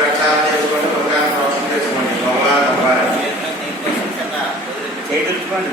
ప్రక్షాళన చేసుకోండి, ముఖాన్ని ప్రోక్షణ చేసుకోండి. భగవాన్ అవ్వాలి చేయించుకోండి.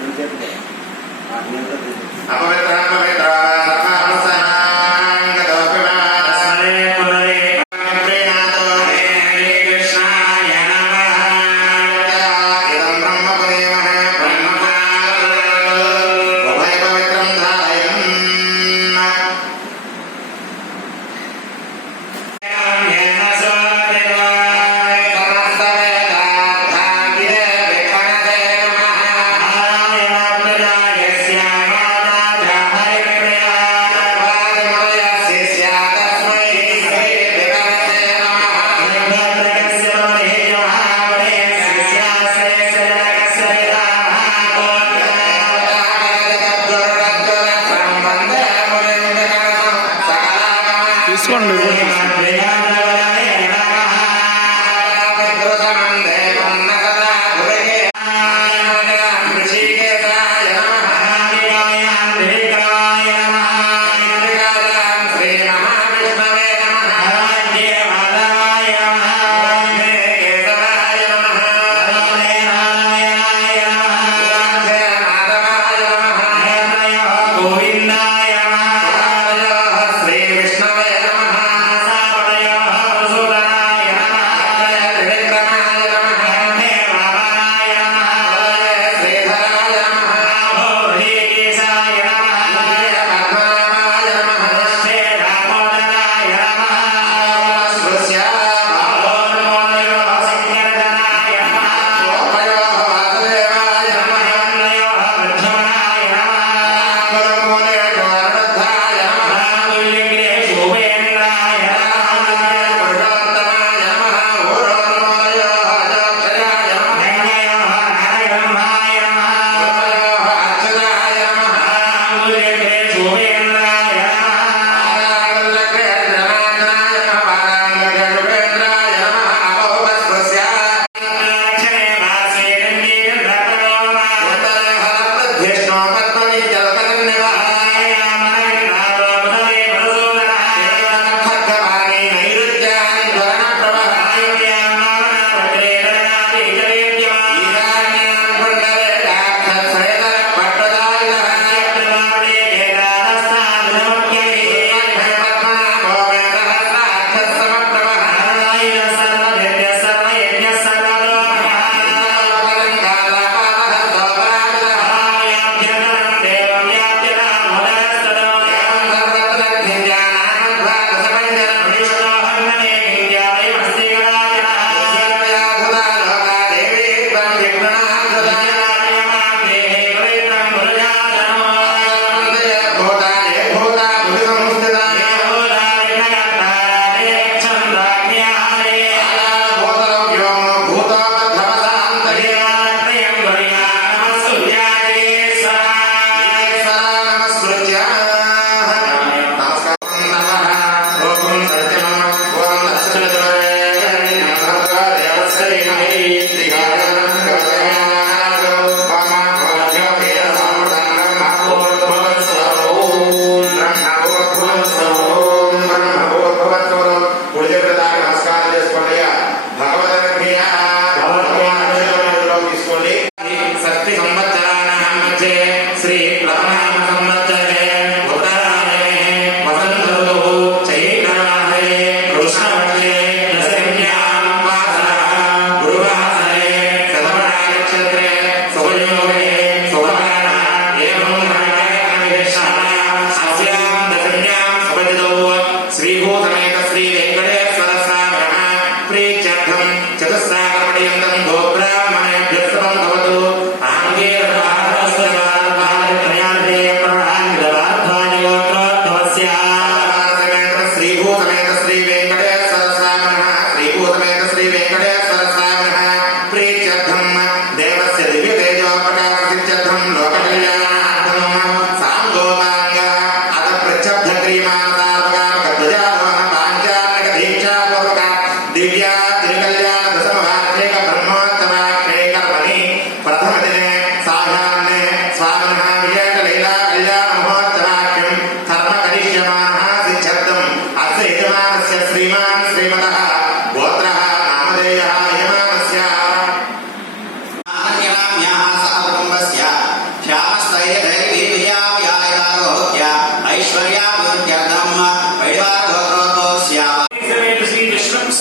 दिव्या त्रिकल्याण दशमवार्षिक ब्रह्मोत्सवाक्षरे कर्मणि प्रथम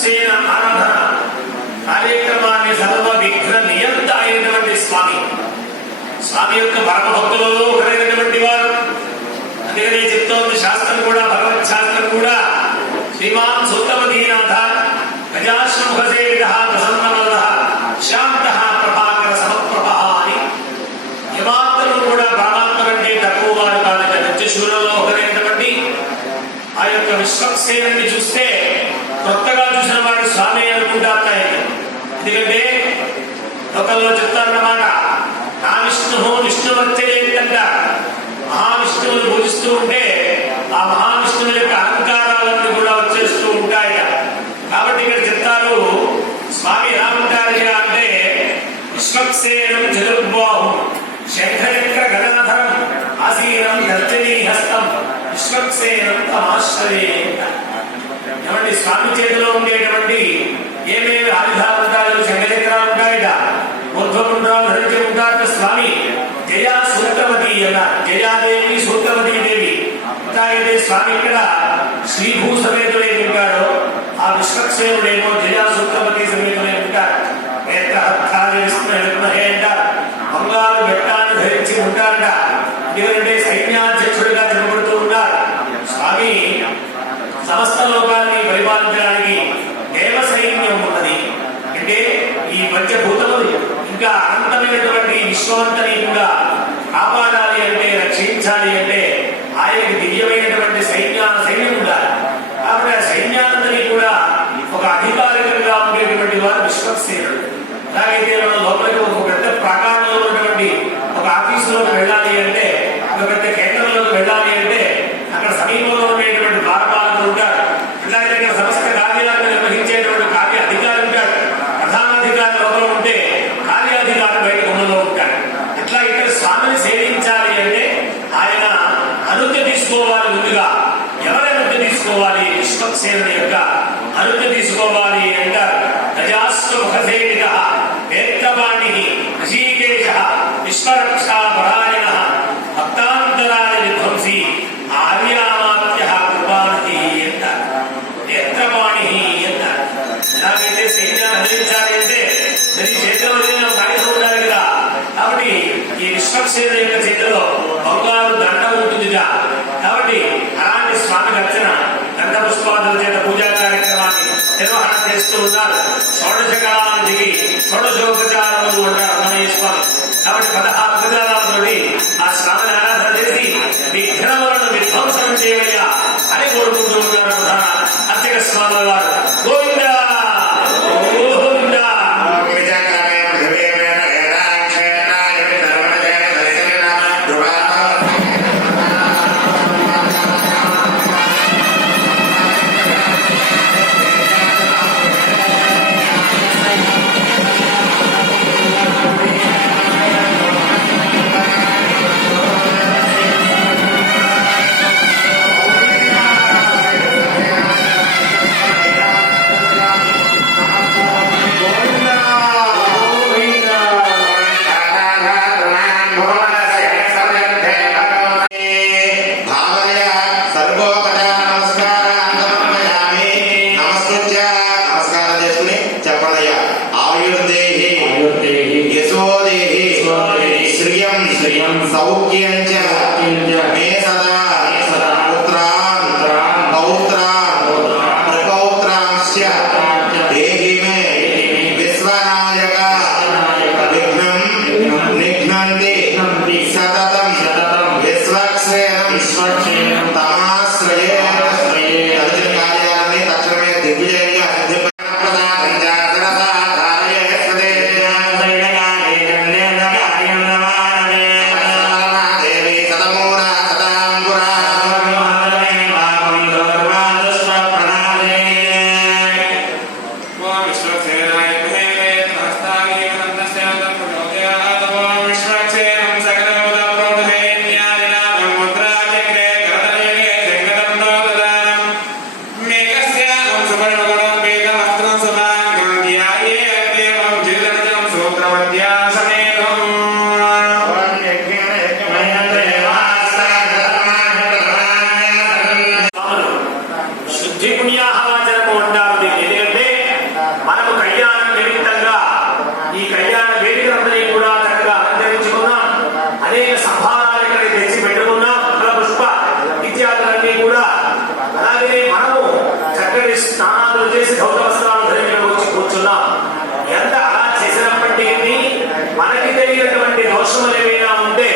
విశ్వక్సేన ఆరాధన కార్యక్రమాన్ని సర్వ విఘ్న నియంత అయినటువంటి స్వామి యొక్క పరమ భక్తులలో ఒకరైనటువంటి వారు. అందుకనే చెప్తోంది శాస్త్రం కూడా, భగవత్ శాస్త్రం కూడా, శ్రీమాన్ సూతమదీనాథ గజాశ్రముఖసేవిత ప్రసన్నవద శాంత ప్రభాకర సమప్రభ అని. ఏమాత్రం కూడా పరమాత్మ కంటే తక్కువ వారు కాదు. నిత్యశూలలో ఒకరైనటువంటి ఆ యొక్క విశ్వక్సేనుని చూస్తే కొత్తగా చూసిన వాడు స్వామి అనుకుంటారు. ఎందుకంటే లోకల్లో చెప్తారన్నమాట, ఆ విష్ణువర్చలేంట మహావిష్ణువుని పూజిస్తూ ఉంటే ఆ మహావిష్ణువు యొక్క అలంకారాలన్నీ కూడా వచ్చేస్తూ ఉంటాయట. కాబట్టి ఇక్కడ చెప్తారు స్వామి ఎలా ఉంటారు అంటే విశ్వక్సేనం చతుర్బాహు శంఖచక్ర గదాధరం ఆసీనం దర్శనీ హస్తం విశ్వక్సేనం తమాశ్రయే. ఏమంటే స్వామి చేతిలో ఉండేటువంటి ఏమేమి ఆయుధాలు ఉంటాయో, శంఖచక్రాలు ఉంటాయట, ఊర్ధ్వపుండ్రాలు ధరించి ఉంటారట స్వామి. జయా సూత్రవతి అన్నారు, జయాదేవి సూత్రవతీ దేవి. అయితే స్వామి ఇక్కడ శ్రీభూ సమేతులై ఉంటాడో, ఆ విశ్వక్సేనుడేమో జయా సూత్రవతి సమేతులై ఉంటారు. అంటారు, బంగారు బెట్టాన్ని ధరించి ఉంటారట. ఎందుకంటే సైన్యాధ్యక్షుడిగా చెప్పబడుతూ ఉంటారు. స్వామి సమస్త లోకాన్ని పరిపాలించడానికి దేవ సైన్యం ఉన్నది. అంటే ఈ పంచభూతములు ఇంకా అనంతమైనటువంటి విశ్వమంతని కూడా కాపాడాలి అంటే, రక్షించాలి అంటే ఆయనకి దివ్యమైనటువంటి సైన్యం ఉండాలి. కాబట్టి ఆ సైన్యానంతని కూడా ఒక అధికారికంగా ఉండేటువంటి వారు విశ్వక్సేనుడు. అలాగైతే మనం లోపలికి ఒక పెద్ద ప్రాకారంలో ఉన్నటువంటి ఒక ఆఫీసులోకి వెళ్ళాలి అంటే, ఒక పెద్ద కేంద్రంలోకి వెళ్ళాలి అంటే అక్కడ సమీపంలో ఉండేటువంటి ద్వారపాలకులు ఉంటారు. అట్లాగే ఇక్కడ సమస్త కార్యాలను నిర్వహించేటువంటి కార్య అధికారి ఉంటాడు. ప్రధానాధికారి లోపల ఉంటే కార్యాధికారి బయట గుమ్మలో ఉంటాడు. అట్లా ఇక్కడ స్వామిని సేవించాలి అంటే ఆయన అనుజ్ఞ తీసుకోవాలి. ముందుగా ఎవరి అనుజ్ఞ తీసుకోవాలి? విశ్వక్సేనుని యొక్క అనుజ్ఞ తీసుకోవాలి అంటారు. గజాశ్వముఖసేవిత వేత్తవాణి ఋషికేశ విశ్వరక్షా పరాయణ భక్తాంతరాయ విధ్వంసి ఆర్యామాత్య కృపాణి అంటారు. నేత్రవాణి అంటారు. ఎలాగైతే సైన్యాన్ని అందించాలి అంటే దాని చేతిలో కాగితం ఉండాలి కదా. కాబట్టి ఈ విశ్వక్సేన యొక్క చేతిలో బంగారు దండ ఉంటుందిగా. కాబట్టి అలాంటి స్వామి రచన దండ పుష్పాదుల చేత పూజా కార్యక్రమాన్ని నిర్వహణ చేస్తూ ఉన్నారు. షోడశ కళానికి షోడశోపచారములు అంటారు అన్నమయ్య స్వామి. కాబట్టి 16 ఉపచారాలతో ఆ స్వామిని ఆరాధన చేసి విఘ్నములను విధ్వంసనం చేయవయ్యా అని కోరుకుంటూ ఉన్నారు ప్రధాన అర్చక స్వామి వారు. గోవిందా Namaste. చేసి ధౌత వస్త్రాలు ధరించి వచ్చి కూర్చున్నాం. ఎంత అలా చేసినప్పటికీ మనకి తెలియనటువంటి దోషములు ఏవైనా ఉంటే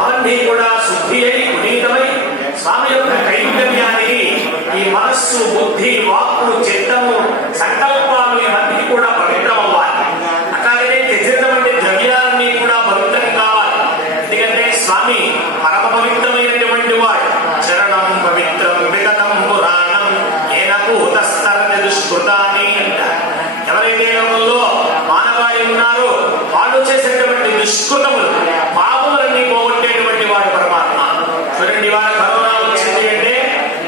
అవన్నీ కూడా శుద్ధి అయి పునీతమై స్వామి యొక్క కైంకర్యానికి ఈ మనస్సు, బుద్ధి, వాక్కు, చిత్తము, సంకల్పాలు ఇవన్నీ కూడా పవిత్రం అవ్వాలి. అట్లాగనే తెచ్చినటువంటి ద్రవ్యాలన్నీ కూడా పవిత్రం కావాలి. ఎందుకంటే స్వామి పరమ పవిత్రమైనటువంటి వాడు. చరణం పవిత్రం విగతం పురాణం ఏన భూతస్తరతి దుష్కృతాని అంటారు. ఎవరైతే లోకంలో మానవాళి ఉన్నారో వాళ్ళు చేసేటువంటి దుష్కృతములు, పాపములన్నీ పోగొట్టేటువంటి వాడు పరమాత్మ. చూడండి, వాళ్ళ కరోనా వచ్చింది అంటే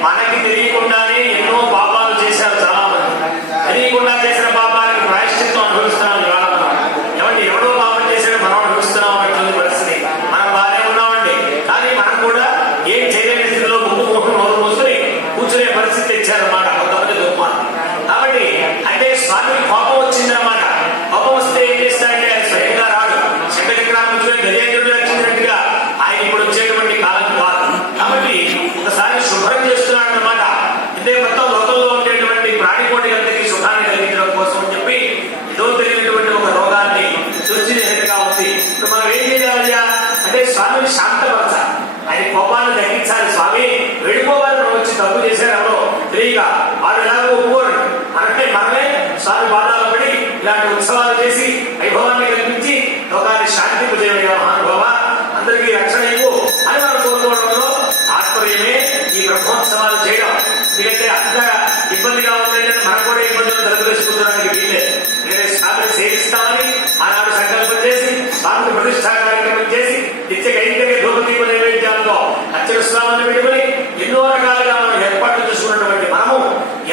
మనకి తెలియకుండానే ఎన్నో పాపాలు చేశారు చాలా మంది. తెలియకుండా చేసిన పాపాలకు ప్రాయశ్చిత్తం అనుభవిస్తున్నాం ఇవాళ మనం. ఏమంటే ఎవడో పాపం చేశాడు మనం అనుభవిస్తున్నాం అన్నటువంటి పరిస్థితి. మనం బాగానే ఉన్నామండి, కానీ మనం కూడా ఏం చేయలేని స్థితిలో ముక్కు ముఖం నోరు మూసుకుని కూర్చునే పరిస్థితి తెచ్చారన్నమాట కొంతమంది దుర్మార్గులు. కాబట్టి అంటే స్వామికి కోపం వచ్చిందన్నమాట. కోపం వస్తే ఏం చేస్తాడంటే ఆయన స్వయంగా రాడు. శంకరగ్రామం గజేంద్రుడు వచ్చినట్టుగా ఆయన ఇప్పుడు వచ్చేటువంటి కాలం కాదు. కాబట్టి ఒకసారి శుభ్రం చేస్తున్నాడు అన్నమాట. ఇదే మొత్తం లోకంలో ఉండేటువంటి ప్రాణికోటికందరికీ శుభాన్ని కలిగించడం కోసం అని చెప్పి ఏదో తెలియనటువంటి ఒక రోగాన్ని సృష్టించినట్టుగా ఉంది. ఇప్పుడు మనం ఏం చేయాలి అంటే స్వామిని శాంతపరచాలి, ఆయన కోపాన్ని తగ్గించాలి. స్వామి వెళ్ళిపోవాలి, మనం వచ్చి తప్పు చేశారు ఎవరో తెలియక, వాడు ఎలాగో ఒప్పుకోరు. మనమే స్వామి బాధాలు పడి ఇలాంటి ఉత్సవాలు చేసి వైభవాన్ని కల్పించి లోకాన్ని శాంతింపు చేయడం మహానుభావ, అందరికీ రక్షణ ఇవ్వు అని మనం కోరుకోవడంలో తాత్పర్యమే ఈ బ్రహ్మోత్సవాలు చేయడం. ఎందుకంటే అంత ఇబ్బందిగా ఉందంటే మనం కూడా ఇబ్బందులు తలుపులేసుకుంటానికి వీల్లేదు. ఎందుకంటే స్వామిని సేవిస్తామని ఆనాడు సంకల్పం చేసి స్వామికి ప్రతిష్టా కార్యక్రమం చేసి నిత్య కైంకర్య ధూపదీప నైవేద్యాలతో అర్చన స్వామిని పెట్టుకుని ఎన్నో రకాలుగా మనం ఏర్పాట్లు చేసుకున్నటువంటి మనము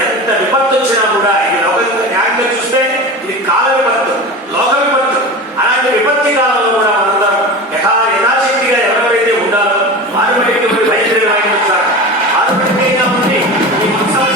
ఎంత విపత్తు వచ్చినా కూడా ఇది లోక న్యాయంగా చూస్తే ఇది కాల విపత్తు, లోక విపత్తు. అలాంటి విపత్తి కాలంలో కూడా మనందరం యథాశక్తిగా ఎవరెవరైతే ఉండాలో వారి బట్టి బయలుదేరి వాయించాలి. వారి బట్టి ఉంది ఈ ఉత్సవం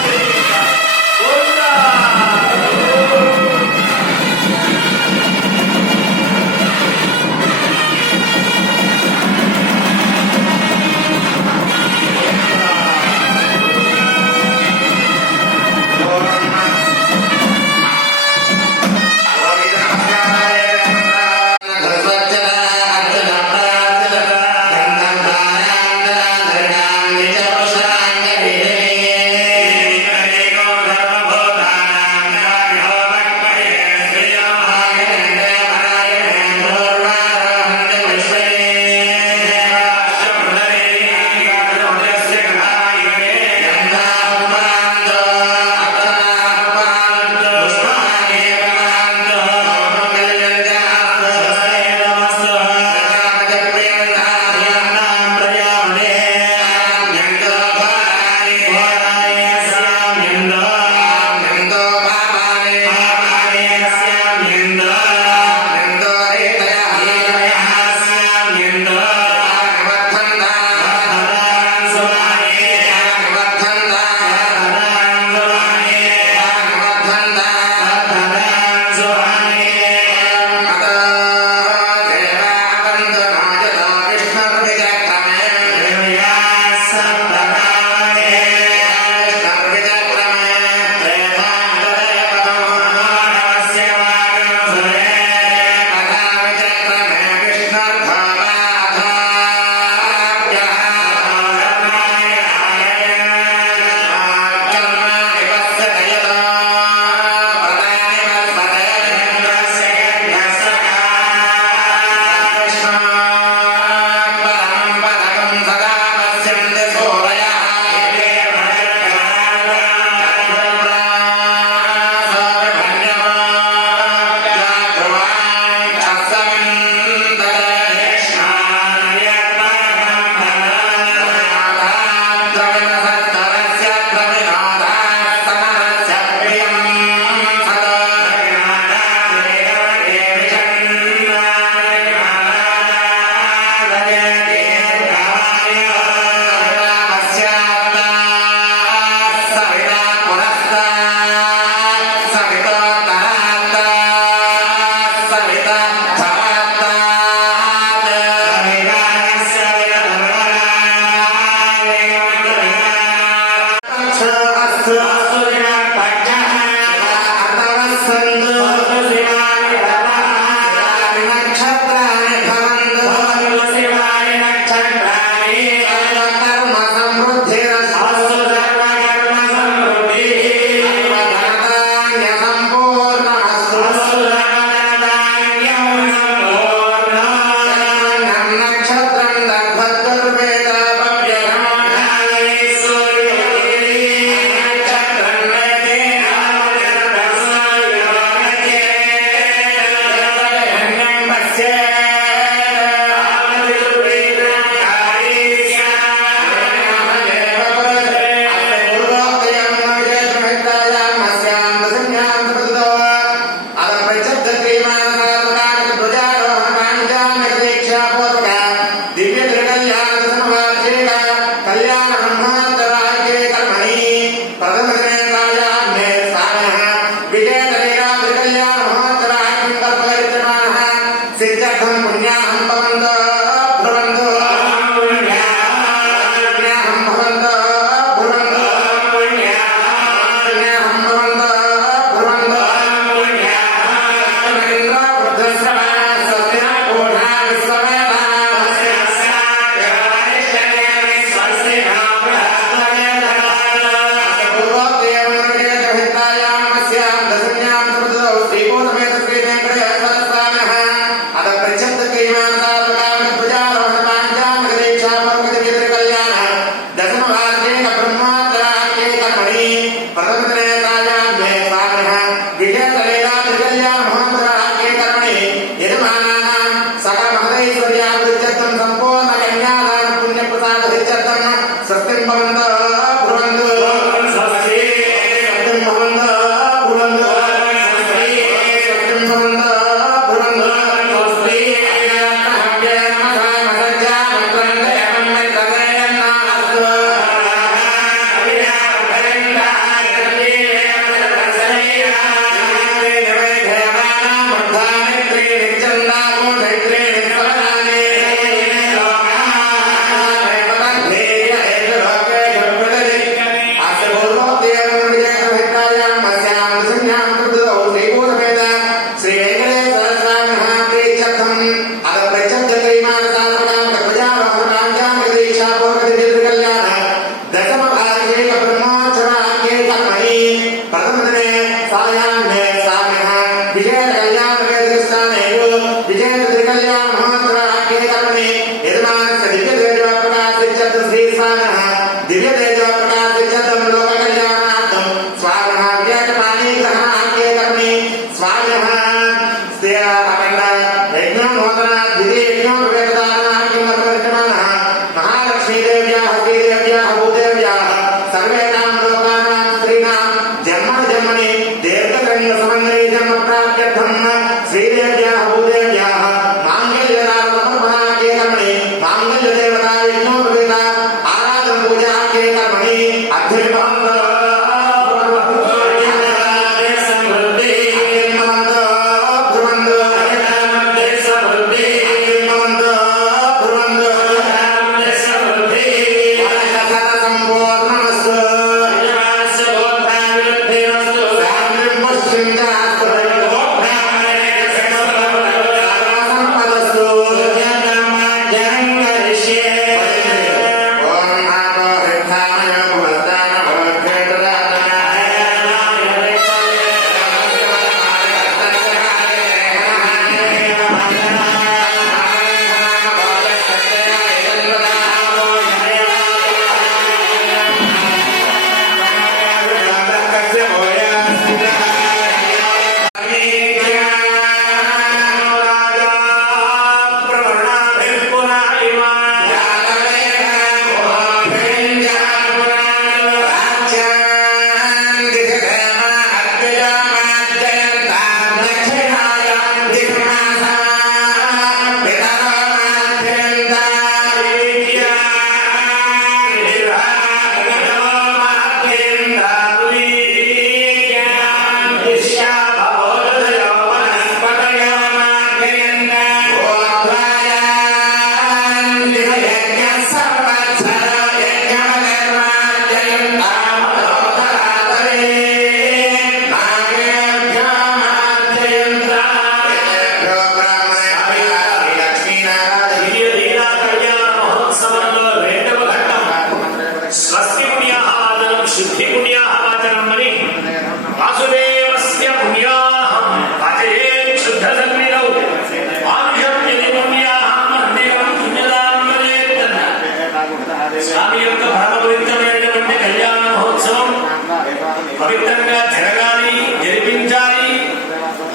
పవిత్రంగా జరగాలి, జరిపించాలి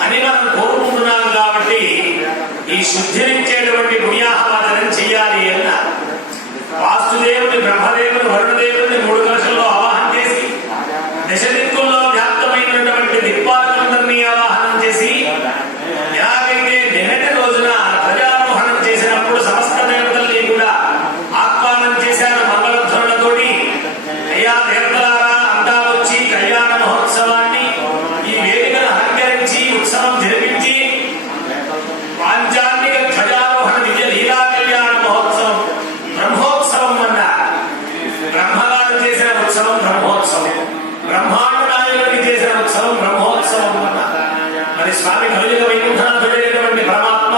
అని మనం కోరుకుంటున్నాం. కాబట్టి ఈ శుద్ధినిచ్చేటువంటి పుణ్యాహవాచనం చెయ్యాలి అన్న వాస్తుదేవుని, బ్రహ్మదేవుని, వరుణదేవుని 3 కలశంలో ఆవాహన చేసి దశ దిక్కుల్లో వ్యాప్తమైనటువంటి దిక్పాలకులందరినీ వేదికను అలంకరించి ఉత్సవం జరిపించి పాంచాన్నిక ధ్వజారోహణ దివ్య లీలా కళ్యాణ మహోత్సవం బ్రహ్మోత్సవం అన్న బ్రహ్మగారు చేసిన ఉత్సవం బ్రహ్మోత్సవం, బ్రహ్మాండ నాయకుడికి చేసిన ఉత్సవం బ్రహ్మోత్సవం అన్న. మరి స్వామి కలియుగ వైకుంఠనాథుడైనటువంటి పరమాత్మ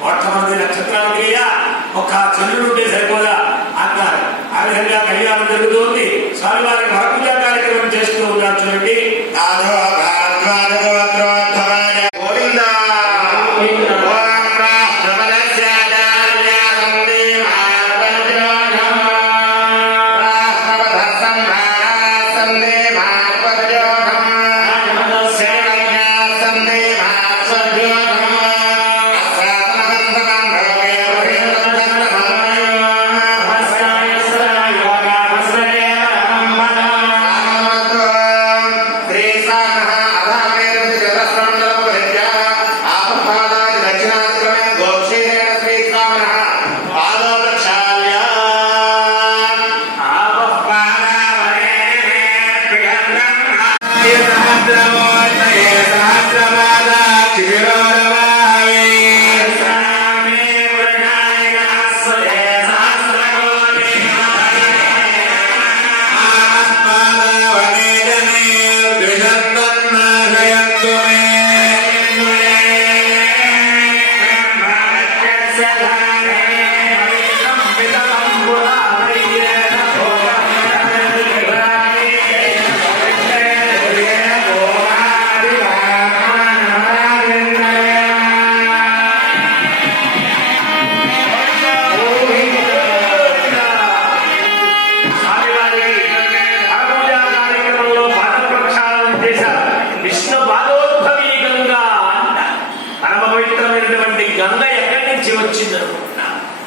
మొట్టమొదటి నక్షత్రానికి ఒక చంద్రుడుంటే సరిపోదా అన్నారు. ఆ విధంగా కళ్యాణం జరుగుతుంది. స్వామివారికి వరపూజ కార్యక్రమం చేస్తూ ఉన్నారు. చూడండి.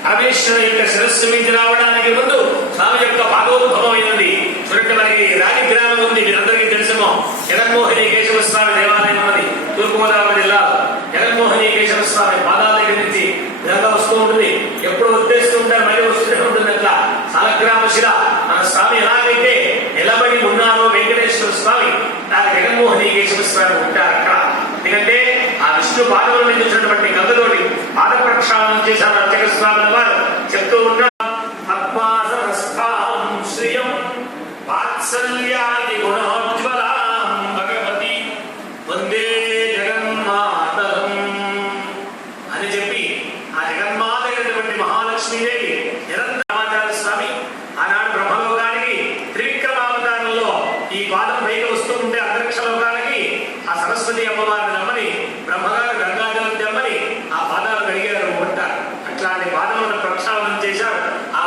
పరమేశ్వర యొక్క శిరస్సు మీద రావడానికి ముందు స్వామి యొక్క భాగోద్భవం అయినది. చూడండి, మనకి రాజగ్రామం ఉంది, మీరందరికీ తెలుసుమో. జగన్మోహిని కేశవ స్వామి దేవాలయం ఉన్నది తూర్పుగోదావరి జిల్లా. జగన్మోహిని కేశవ స్వామి పాదాల దగ్గర నుంచి విధంగా వస్తూ ఉంటుంది. ఎప్పుడు ఉద్దేశిస్తూ ఉంటారు, మళ్ళీ వస్తూనే ఉంటుంది. అట్లా సాలగ్రామ శిల మన స్వామి ఎలాగైతే నిలబడి ఉన్నారో వెంకటేశ్వర స్వామి, నాకు జగన్మోహిని కేశవ స్వామి ఉంటారు అక్కడ. ఎందుకంటే ఆ విష్ణు పాదముల మీద వచ్చినటువంటి గంగతోటి పాద ప్రక్షాళన చేశారు అర్చక స్వాముల వారు. చెప్తూ ఉన్నారు, పద్మాసనస్థాం శ్రియం వాత్సల్యాది గుణోజ్వలాం భగవతి వందే జగన్మాతరం అని చెప్పి ఆ జగన్మాత అయినటువంటి మహాలక్ష్మీదేవి నిరంతరాచార్య స్వామి ఆనాడు బ్రహ్మలోకానికి త్రివిక్రమావతారంలో ఈ పాదం పైకి వస్తూ ఉంటే అంతరిక్ష లోకానికి ఆ సరస్వతి అమ్మవారిని నమ్మని బ్రహ్మగారు గంగాజలం తెమ్మని ఆ పాదాలు కడిగారు అంటారు. అట్లాంటి పాదములను ప్రక్షాళన చేశారు. ఆ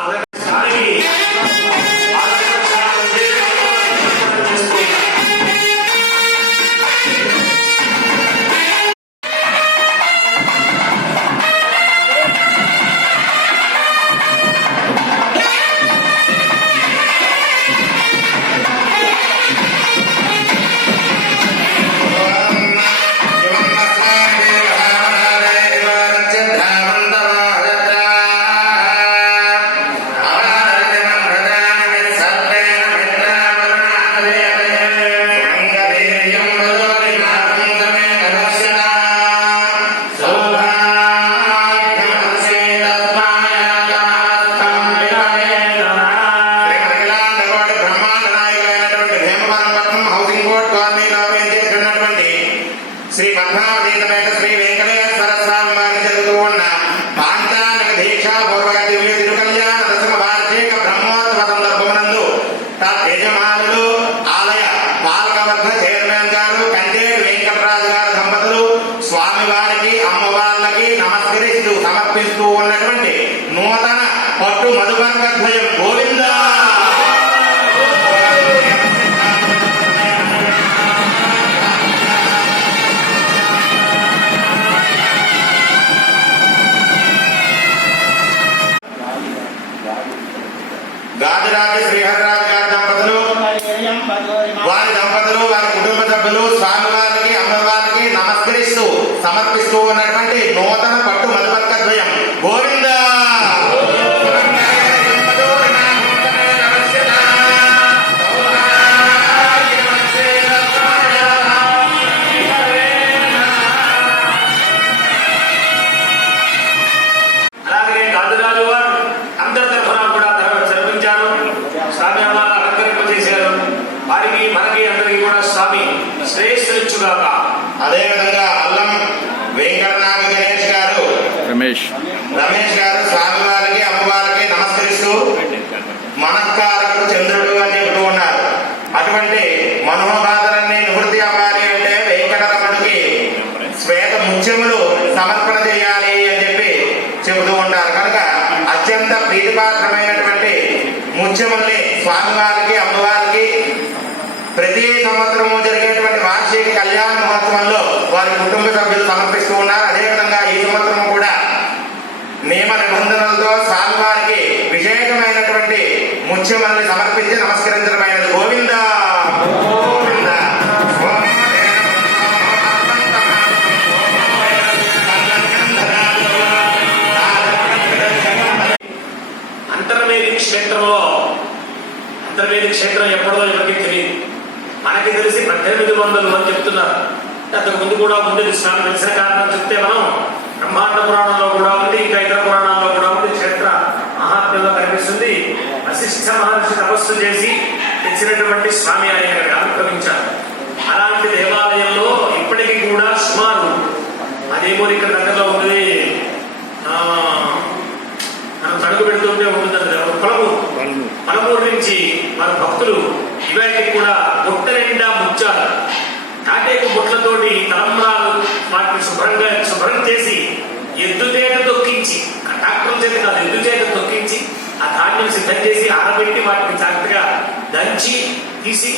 వారి దంపతులు వారి కుటుంబ సభ్యులు స్వామివారికి అమ్మవారికి నమస్కరిస్తూ సమర్పిస్తూ ఉన్నటువంటి నూతన పట్టు మధుపర్క ద్వయం గోవింద అలాగే గాజురాజు వారు అందరి తరఫున కూడా జరిపించారు. స్వామి అమ్మాల అలంకరింపజేశారు. వారికి మనకి అందరికీ కూడా స్వామి శ్రేయస్సునిచ్చుగాక. అదేవిధంగా అల్లం వెంకటనాగ గణేష్ గారు రమేష్ గారు స్వామివారికి అమ్మవారికి నమస్కరిస్తూ మనఃకారకుడు చంద్రుడు అని చెబుతూ ఉన్నారు. అటువంటి మనోబాధలన్నీ నివృత్తి అవ్వాలి అంటే వెంకటరమణుడికి శ్వేత ముత్యములు సమర్పణ చేయాలి అని చెప్పి చెబుతూ ఉంటారు. కనుక అత్యంత ప్రీతిపాత్రమైనటువంటి ముత్యముల్ని స్వామివారికి అమ్మవారికి ప్రతి సంవత్సరము జరిగేటువంటి వార్షిక కళ్యాణ మహోత్సవంలో వారి కుటుంబ సభ్యులు సమర్పిస్తూ ఉన్నారు. అదేవిధంగా ఈ సంవత్సరం కూడా నియమ నిబంధనలతో స్వామివారికి విశేషమైనటువంటి ముత్యముల్ని సమర్పించి నమస్కరించడమైనది. గోవింద గోవింద. అంతర్వేది క్షేత్రం ఎప్పుడో ఎవరికి తెలియదు. మనకి తెలిసి 1800 అని చెప్తున్నారు. అంతకు ముందు కూడా ఉండేది. స్వామి తెలిసిన కారణం చెప్తే మనం బ్రహ్మాండ పురాణంలో కూడా ఉంది, ఇంకా ఇతర పురాణాల్లో కూడా ఉంది. క్షేత్ర మహాత్మ్యంలో కనిపిస్తుంది. వశిష్ఠ మహర్షి తపస్సు చేసి తెచ్చినటువంటి స్వామి ఆయన ఆవిర్భవించారు. అలాంటి దేవాలయంలో ఇప్పటికీ కూడా సుమారు అదేమో ఇక్కడ దగ్గరలో ఉంది, మనం తడుగు పెడుతుంటే ఉంటుంది పలమూరు నుంచి మన భక్తులు ఇవాటికి కూడా బుట్ట నిండా ముచ్చారు కాటేకు బుట్లతోటి తలంబ్రాలు వాటిని శుభ్రం చేసి ఎద్దుచేత తొక్కించి, ట్రాక్టర్ చేత కాదు ఎద్దుచేత తొక్కించి ఆ ధాన్యం సిద్ధం చేసి ఆరబెట్టి వాటిని జాగ్రత్తగా దంచి తీసి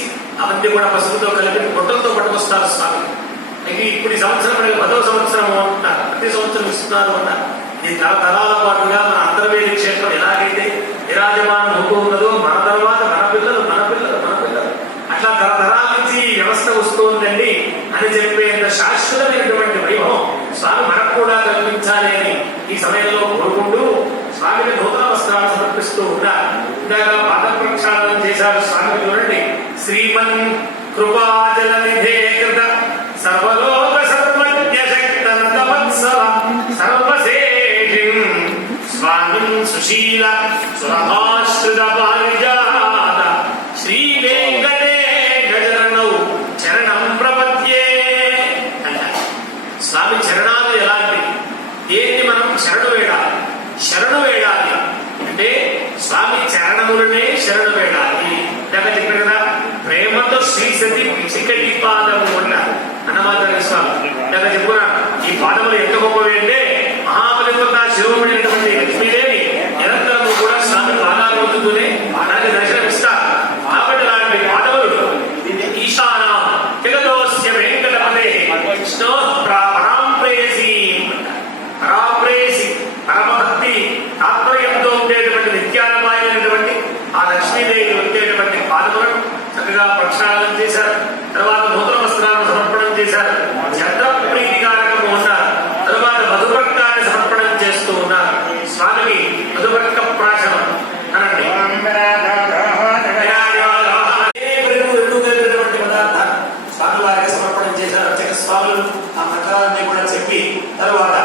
అవన్నీ కూడా పసుపుతో కలిపి బుట్టలతో పట్టుకొస్తారు స్వామి. ఇది ఇప్పుడు ఈ సంవత్సరం 10వ సంవత్సరం అంటున్నారు. ప్రతి సంవత్సరం ఇస్తున్నారు అన్నారు. ఈ తరతరాల పాటుగా మన అంతర్వేది క్షేత్రం ఎలాగైతే విరాజమానం అవుతూ ఉన్నదో మన తర్వాత మన పిల్లలు అట్లా తరతరాల నుంచి వ్యవస్థ వస్తుందండి అని చెప్పేంత శాశ్వతమైనటువంటి వైభవం స్వామి మనకు కూడా కల్పించాలి అని ఈ సమయంలో కోరుకుంటూ స్వామిని నూతన వస్త్రాలు సమర్పిస్తూ ఉన్నారు. ఇందాక పాద ప్రక్షాళన చేశారు స్వామి. చూడండి, శ్రీమన్ కృపాజల నిధే కృత సర్వలోక సర్వజ్ఞ శక్తంతవత్సవ సర్వశేషిం స్వామిం సుశీల సురభాశ్రుత పారిజాత శ్రీ వెంకటేశరణౌ చరణం ప్రపద్యే అంటారు. స్వామి చరణాలు ఎలాంటి, దేన్ని మనం శరణు వేడాలి అంటే స్వామి చరణములనే శరణు వేడాలి. ఇందాక చెప్పారు కదా, ప్రేమతో శ్రీ సతి చికటి పాదము అన్నారు అన్నమాట స్వామి. ఇందాక చెప్పుకున్నాను, ఈ పాదములు ఎంత గొప్పవి అంటే మహాబలిపుత్ర శివముడైనటువంటి లక్ష్మీదేవి నిరంతరము కూడా స్వామి పాదాలు పొందుతూనే దానికి దర్శనమిస్తారు. కాబట్టి అలాంటి పాదములు ఈశాన జగదోస్య వెంకటపదే విష్ణో పరాంప్రేసి పరమభక్తి తాత్పర్యంతో ఉండేటువంటి నిత్యానమాయమైనటువంటి ఆ లక్ష్మీదేవి వచ్చేటువంటి పాదములను చక్కగా ప్రక్షాళన చేశారు. తర్వాత నూతన వస్త్రాలను సమర్పణం చేశారు. చంద్ర ప్రీతికారకము ఉన్నారు. తర్వాత మధుపర్కాన్ని సమర్పణం చేస్తూ ఉన్నారు. స్వామికి మధుపర్క ప్రాశనం అనండి. పదార్థాలు స్వామి వారికి సమర్పణం చేశారు. అర్చక స్వాములు ఆ ప్రకారాన్ని కూడా చెప్పి తర్వాత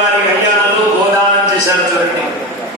స్వామివారి కళ్యాణంలో గోదానం చేశారు చూడండి.